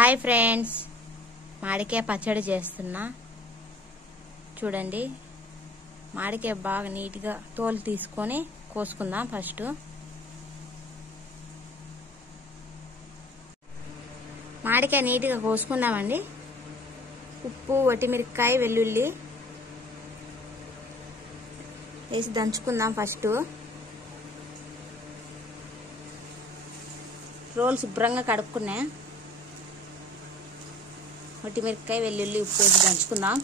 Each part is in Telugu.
హాయ్ ఫ్రెండ్స్, మామిడికాయ పచ్చడి చేస్తున్నా. చూడండి, మామిడికాయ బాగా నీట్గా తోలు తీసుకొని కోసుకుందాం. ఫస్ట్ మామిడికాయ నీట్గా కోసుకుందామండి. ఉప్పు, వట్టిమిరపకాయ, వెల్లుల్లి వేసి దంచుకుందాం. ఫస్ట్ రోల్ శుభ్రంగా కడుక్కున్నా. వట్టిమిరపకాయ, వెల్లుల్లి, ఉప్పు వేసి దంచుకుందాం.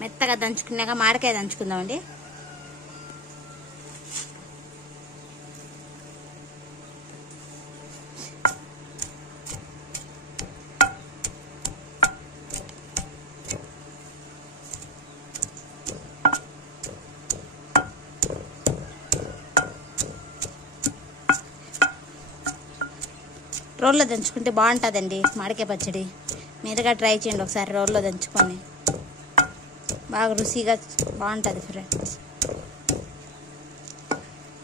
మెత్తగా దంచుకున్నాక మామిడికాయ దంచుకుందామండి. రోల్లో దంచుకుంటే బాగుంటుందండి మామిడికాయ పచ్చడి. మీరుగా ట్రై చేయండి ఒకసారి రోల్లో దంచుకొని. బాగా రుచిగా బాగుంటుంది ఫ్రెండ్స్.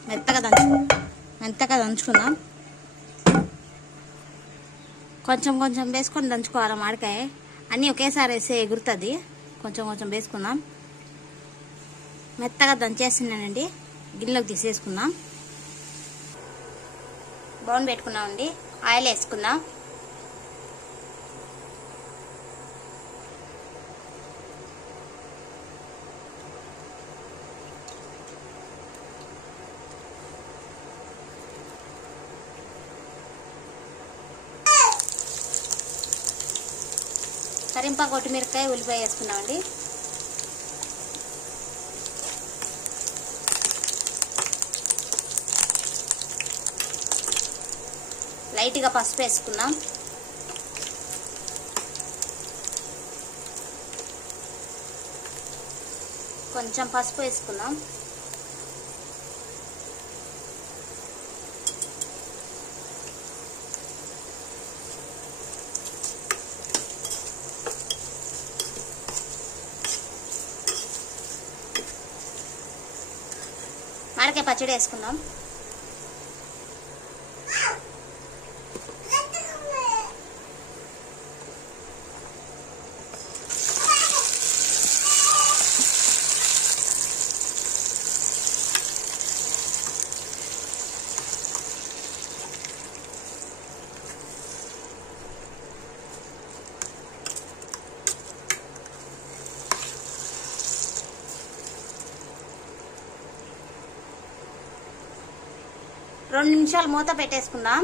మెత్తగా దంచుకుందాం. కొంచెం కొంచెం వేసుకొని దంచుకోవాలి. మామిడికాయ అన్నీ ఒకేసారి వేస్తే ఎగురుతుంది. కొంచెం కొంచెం వేసుకుందాం. మెత్తగా దంచేస్తున్నానండి. గిన్నెలోకి తీసేసుకుందాం. బౌన్ పెట్టుకున్నామండి. ఆయిల్ వేసుకుందాం. కరింపాకు, కొట్టిమిరపకాయ, ఉల్లిపాయ వేసుకున్నామండి. లైట్గా పసుపు వేసుకుందాం. కొంచెం పసుపు వేసుకుందాం. మామిడికాయ పచ్చడి వేసుకుందాం. రెండు నిమిషాలు మూత పెట్టేసుకుందాం.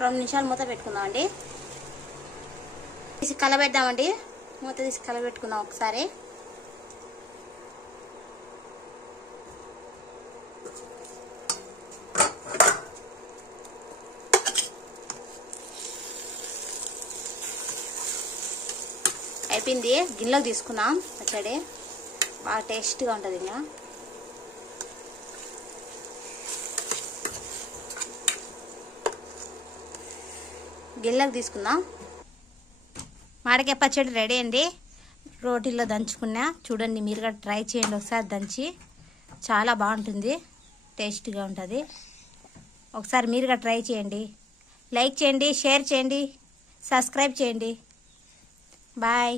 రెండు నిమిషాలు మూత పెట్టుకుందాం అండి. తీసి కలబెడదామండి. మూత తీసి కలబెట్టుకుందాం ఒకసారి. అయిపోయింది. గిన్నెలోకి తీసుకుందాం. పచ్చడి బాగా టేస్ట్గా ఉంటుంది. ఇంకా గిన్నెలోకి తీసుకుందాం. మామిడికాయ పచ్చడి రెడీ అండి. రోటీలో దంచుకున్నా. చూడండి, మీరు కూడా ట్రై చేయండి ఒకసారి దంచి. చాలా బాగుంటుంది, టేస్ట్గా ఉంటుంది. ఒకసారి మీరు కూడా ట్రై చేయండి. లైక్ చేయండి, షేర్ చేయండి, సబ్స్క్రైబ్ చేయండి. బాయ్.